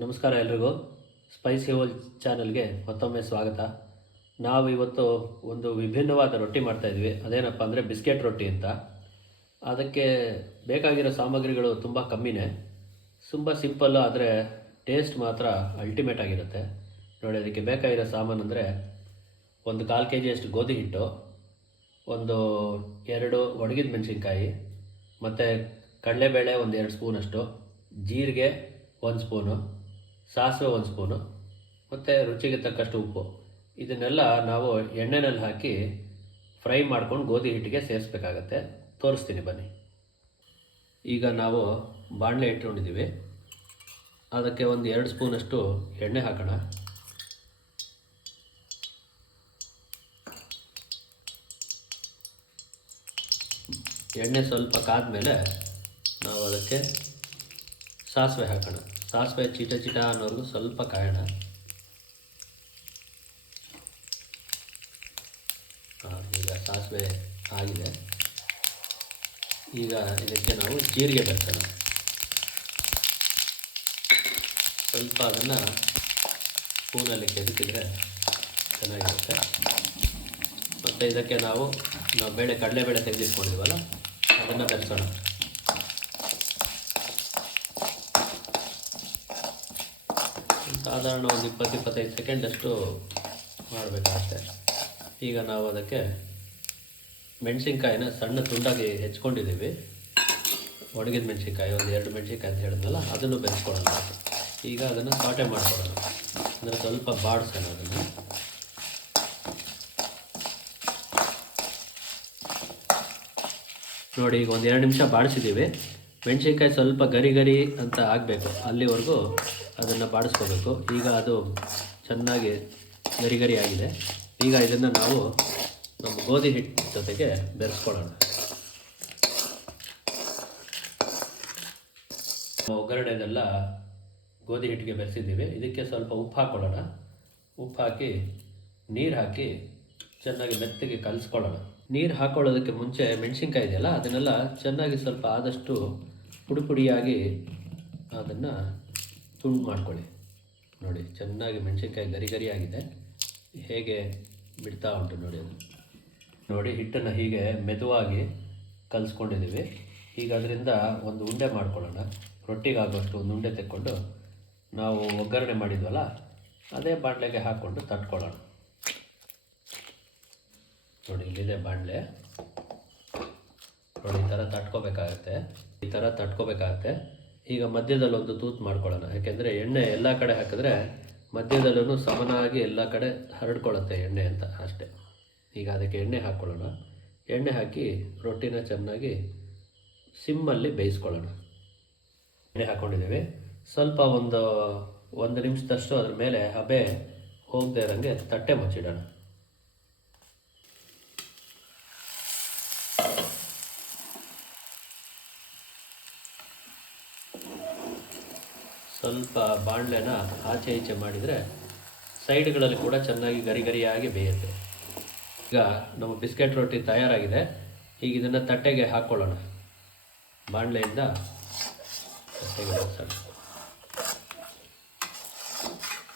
ನಮಸ್ಕಾರ ಎಲ್ರಿಗೂ. Spicy hole ಚಾನಲ್ಗೆ ಮತ್ತೊಮ್ಮೆ ಸ್ವಾಗತ. ನಾವು ಇವತ್ತು ಒಂದು ವಿಭಿನ್ನವಾದ ರೊಟ್ಟಿ ಮಾಡ್ತಾಯಿದ್ವಿ. ಅದೇನಪ್ಪ ಅಂದರೆ ಬಿಸ್ಕೆಟ್ ರೊಟ್ಟಿ ಅಂತ. ಅದಕ್ಕೆ ಬೇಕಾಗಿರೋ ಸಾಮಗ್ರಿಗಳು ತುಂಬ ಕಮ್ಮಿನೇ, ತುಂಬ ಸಿಂಪಲ್ಲು, ಆದರೆ ಟೇಸ್ಟ್ ಮಾತ್ರ ಅಲ್ಟಿಮೇಟ್ ಆಗಿರುತ್ತೆ. ನೋಡಿ, ಅದಕ್ಕೆ ಬೇಕಾಗಿರೋ ಸಾಮಾನು ಅಂದರೆ ಒಂದು 1/4 kg ಗೋಧಿ ಹಿಟ್ಟು, ಒಂದು 2 ಒಣಗಿದ ಮೆಣಸಿನ್ಕಾಯಿ, ಮತ್ತು ಕಡಲೆಬೇಳೆ ಒಂದು 2 ಸ್ಪೂನಷ್ಟು, ಜೀರಿಗೆ 1 ಸ್ಪೂನು, ಸಾಸಿವೆ 1 ಸ್ಪೂನು, ಮತ್ತು ರುಚಿಗೆ ತಕ್ಕಷ್ಟು ಉಪ್ಪು. ಇದನ್ನೆಲ್ಲ ನಾವು ಎಣ್ಣೆನಲ್ಲಿ ಹಾಕಿ ಫ್ರೈ ಮಾಡ್ಕೊಂಡು ಗೋಧಿ ಹಿಟ್ಟಿಗೆ ಸೇರಿಸ್ಬೇಕಾಗತ್ತೆ. ತೋರಿಸ್ತೀನಿ ಬನ್ನಿ. ಈಗ ನಾವು ಬಾಣಲೆ ಇಟ್ಕೊಂಡಿದ್ದೀವಿ. ಅದಕ್ಕೆ ಒಂದು 2 ಸ್ಪೂನಷ್ಟು ಎಣ್ಣೆ ಹಾಕೋಣ. ಎಣ್ಣೆ ಸ್ವಲ್ಪ ಕಾದ್ಮೇಲೆ ನಾವು ಅದಕ್ಕೆ ಸಾಸಿವೆ ಹಾಕೋಣ. ಸಾಸಿವೆ ಚೀಟ ಚೀಟ ಅನ್ನೋರ್ಗು ಸ್ವಲ್ಪ ಕಾಯೋಣ. ಈಗ ಸಾಸಿವೆ ಆಗಿದೆ. ಈಗ ಇದಕ್ಕೆ ನಾವು ಜೀರಿಗೆ ಬೆರೆಸೋಣ. ಸ್ವಲ್ಪ ಅದನ್ನು ಸ್ಪೂನಲ್ಲಿ ಕೆದಕಿದ್ರೆ ಚೆನ್ನಾಗಿರುತ್ತೆ. ಮತ್ತು ಇದಕ್ಕೆ ನಾವು ಕಡಲೆಬೇಳೆ ತೆಗೆದಿಟ್ಕೊಂಡಿದ್ದೀವಲ್ಲ, ಅದನ್ನು ಬೆರೆಸೋಣ. ಸಾಧಾರಣ ಒಂದು 20-25 ಸೆಕೆಂಡಷ್ಟು ಮಾಡಬೇಕಾಗುತ್ತೆ. ಈಗ ನಾವು ಅದಕ್ಕೆ ಮೆಣಸಿನ್ಕಾಯಿನ ಸಣ್ಣ ತುಂಡಾಗಿ ಹೆಚ್ಕೊಂಡಿದ್ದೀವಿ. ಒಣಗಿದ ಮೆಣಸಿನ್ಕಾಯಿ ಒಂದು 2 ಮೆಣಸಿನ್ಕಾಯಿ ಅಂತ ಹೇಳಿದ್ನಲ್ಲ, ಅದನ್ನು ಬೆರೆಸ್ಕೊಳ್ಳೋಣ. ಈಗ ಅದನ್ನು ಸಾಟೆ ಮಾಡ್ಕೊಳ್ಳೋಣ, ಅಂದರೆ ಸ್ವಲ್ಪ ಬಾಡಿಸೋಣ ಅದನ್ನು. ನೋಡಿ, ಈಗ ಒಂದು 2 ನಿಮಿಷ ಬಾಡಿಸಿದ್ದೀವಿ. ಮೆಣಸಿನ್ಕಾಯಿ ಸ್ವಲ್ಪ ಗರಿ ಗರಿ ಅಂತ ಆಗಬೇಕು, ಅಲ್ಲಿವರೆಗೂ ಅದನ್ನು ಬಾಡಿಸ್ಕೋಬೇಕು. ಈಗ ಅದು ಚೆನ್ನಾಗಿ ಗರಿ ಗರಿ ಆಗಿದೆ. ಈಗ ಇದನ್ನು ನಾವು ನಮ್ಮ ಗೋಧಿ ಹಿಟ್ಟು ಜೊತೆಗೆ ಬೆರೆಸ್ಕೊಳ್ಳೋಣ. ಒಗ್ಗರಣೆದೆಲ್ಲ ಗೋಧಿ ಹಿಟ್ಟಿಗೆ ಬೆರೆಸಿದ್ದೀವಿ. ಇದಕ್ಕೆ ಸ್ವಲ್ಪ ಉಪ್ಪು ಹಾಕ್ಕೊಳ್ಳೋಣ. ಉಪ್ಪು ಹಾಕಿ ನೀರು ಹಾಕಿ ಚೆನ್ನಾಗಿ ಮೆತ್ತಗೆ ಕಲಿಸ್ಕೊಳ್ಳೋಣ. ನೀರು ಹಾಕ್ಕೊಳ್ಳೋದಕ್ಕೆ ಮುಂಚೆ ಮೆಣಸಿನ್ಕಾಯಿ ಇದೆಯಲ್ಲ, ಅದನ್ನೆಲ್ಲ ಚೆನ್ನಾಗಿ ಸ್ವಲ್ಪ ಆದಷ್ಟು ಪುಡಿ ಪುಡಿಯಾಗಿ ಅದನ್ನು ತುಂಡು ಮಾಡ್ಕೊಳ್ಳಿ. ನೋಡಿ, ಚೆನ್ನಾಗಿ ಮೆಣಸಿನ್ಕಾಯಿ ಗರಿ ಗರಿ ಆಗಿದೆ. ಹೇಗೆ ಬಿಡ್ತಾ ಉಂಟು ನೋಡಿ ಅದು. ನೋಡಿ, ಹಿಟ್ಟನ್ನು ಹೀಗೆ ಮೆದುವಾಗಿ ಕಲಿಸ್ಕೊಂಡಿದ್ದೀವಿ. ಈಗ ಅದರಿಂದ ಒಂದು ಉಂಡೆ ಮಾಡ್ಕೊಳ್ಳೋಣ. ರೊಟ್ಟಿಗಾಗುವಷ್ಟು ಒಂದು ಉಂಡೆ ತೆಕ್ಕೊಂಡು ನಾವು ಒಗ್ಗರಣೆ ಮಾಡಿದ್ವಲ್ಲ, ಅದೇ ಬಾಣಲೆಗೆ ಹಾಕ್ಕೊಂಡು ತಟ್ಕೊಳ್ಳೋಣ. ನೋಡಿ, ಇಲ್ಲಿದೆ ಬಾಣಲೆ. ನೋಡಿ, ಈ ಥರ ತಟ್ಕೋಬೇಕಾಗತ್ತೆ. ಈಗ ಮಧ್ಯದಲ್ಲಿ ಒಂದು ತೂತು ಮಾಡ್ಕೊಳ್ಳೋಣ. ಯಾಕೆಂದರೆ ಎಣ್ಣೆ ಎಲ್ಲ ಕಡೆ ಹಾಕಿದ್ರೆ ಮಧ್ಯದಲ್ಲೂ ಸಮನಾಗಿ ಎಲ್ಲ ಕಡೆ ಹರಡ್ಕೊಳ್ಳುತ್ತೆ ಎಣ್ಣೆ ಅಂತ ಅಷ್ಟೇ. ಈಗ ಅದಕ್ಕೆ ಎಣ್ಣೆ ಹಾಕ್ಕೊಳ್ಳೋಣ. ಎಣ್ಣೆ ಹಾಕಿ ರೊಟ್ಟಿನ ಚೆನ್ನಾಗಿ ಸಿಮ್ಮಲ್ಲಿ ಬೇಯಿಸ್ಕೊಳ್ಳೋಣ. ಎಣ್ಣೆ ಹಾಕ್ಕೊಂಡಿದ್ದೀವಿ. ಸ್ವಲ್ಪ ಒಂದು ನಿಮಿಷದಷ್ಟು ಅದ್ರ ಮೇಲೆ ಹಬೆ ಹೋಗದೆ ಇರೋಂಗೆ ತಟ್ಟೆ ಮುಚ್ಚಿಡೋಣ. ಸ್ವಲ್ಪ ಬಾಣಲೆನ ಆಚೆ ಈಚೆ ಮಾಡಿದರೆ ಸೈಡ್ಗಳಲ್ಲಿ ಕೂಡ ಚೆನ್ನಾಗಿ ಗರಿ ಗರಿಯಾಗಿ ಬೇಯುತ್ತೆ. ಈಗ ನಮ್ಮ ಬಿಸ್ಕೆಟ್ ರೊಟ್ಟಿ ತಯಾರಾಗಿದೆ. ಈಗ ಇದನ್ನು ತಟ್ಟೆಗೆ ಹಾಕ್ಕೊಳ್ಳೋಣ. ಬಾಣಲೆಯಿಂದ ತಟ್ಟೆಗೆ ಬೆರೆಸೋಣ.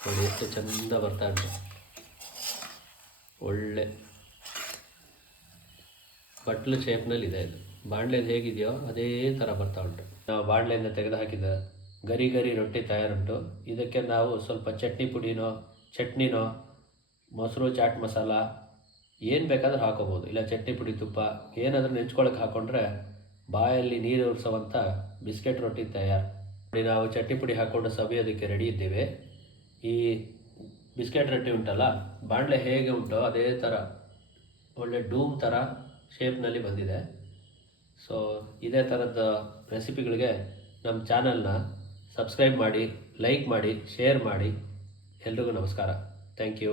ನೋಡಿ, ಎಷ್ಟು ಚೆಂದ ಬರ್ತಾ ಉಂಟು. ಒಳ್ಳೆ ಬಟ್ಲು ಶೇಪ್ನಲ್ಲಿದೆ ಇದು. ಬಾಣಲೆದು ಹೇಗಿದೆಯೋ ಅದೇ ಥರ ಬರ್ತಾ ಉಂಟು. ನಾವು ಬಾಣಲೆಯಿಂದ ತೆಗೆದು ಹಾಕಿದ ಗರಿ ಗರಿ ರೊಟ್ಟಿ ತಯಾರುಂಟು. ಇದಕ್ಕೆ ನಾವು ಸ್ವಲ್ಪ ಚಟ್ನಿನೋ ಮೊಸರು, ಚಾಟ್ ಮಸಾಲ ಏನು ಬೇಕಾದರೂ ಹಾಕೋಬೋದು. ಇಲ್ಲ ಚಟ್ನಿ ಪುಡಿ, ತುಪ್ಪ ಏನಾದರೂ ನೆಂಚ್ಕೊಳ್ಳೋಕೆ ಹಾಕ್ಕೊಂಡ್ರೆ ಬಾಯಲ್ಲಿ ನೀರು ಉರಿಸೋವಂಥ ಬಿಸ್ಕೆಟ್ ರೊಟ್ಟಿ ತಯಾರು. ನೋಡಿ, ನಾವು ಚಟ್ನಿ ಪುಡಿ ಹಾಕ್ಕೊಂಡು ಸವಿಯೋದಕ್ಕೆ ರೆಡಿ ಇದ್ದೀವಿ. ಈ ಬಿಸ್ಕೆಟ್ ರೊಟ್ಟಿ ಉಂಟಲ್ಲ, ಬಾಣಲೆ ಹೇಗೆ ಉಂಟೋ ಅದೇ ಥರ ಒಳ್ಳೆ ಡೂಮ್ ಥರ ಶೇಪ್ನಲ್ಲಿ ಬಂದಿದೆ. ಸೊ ಇದೇ ಥರದ ರೆಸಿಪಿಗಳಿಗೆ ನಮ್ಮ ಚಾನಲ್ನ ಸಬ್ಸ್ಕ್ರೈಬ್ ಮಾಡಿ, ಲೈಕ್ ಮಾಡಿ, ಶೇರ್ ಮಾಡಿ. ಎಲ್ರಿಗೂ ನಮಸ್ಕಾರ. Thank you.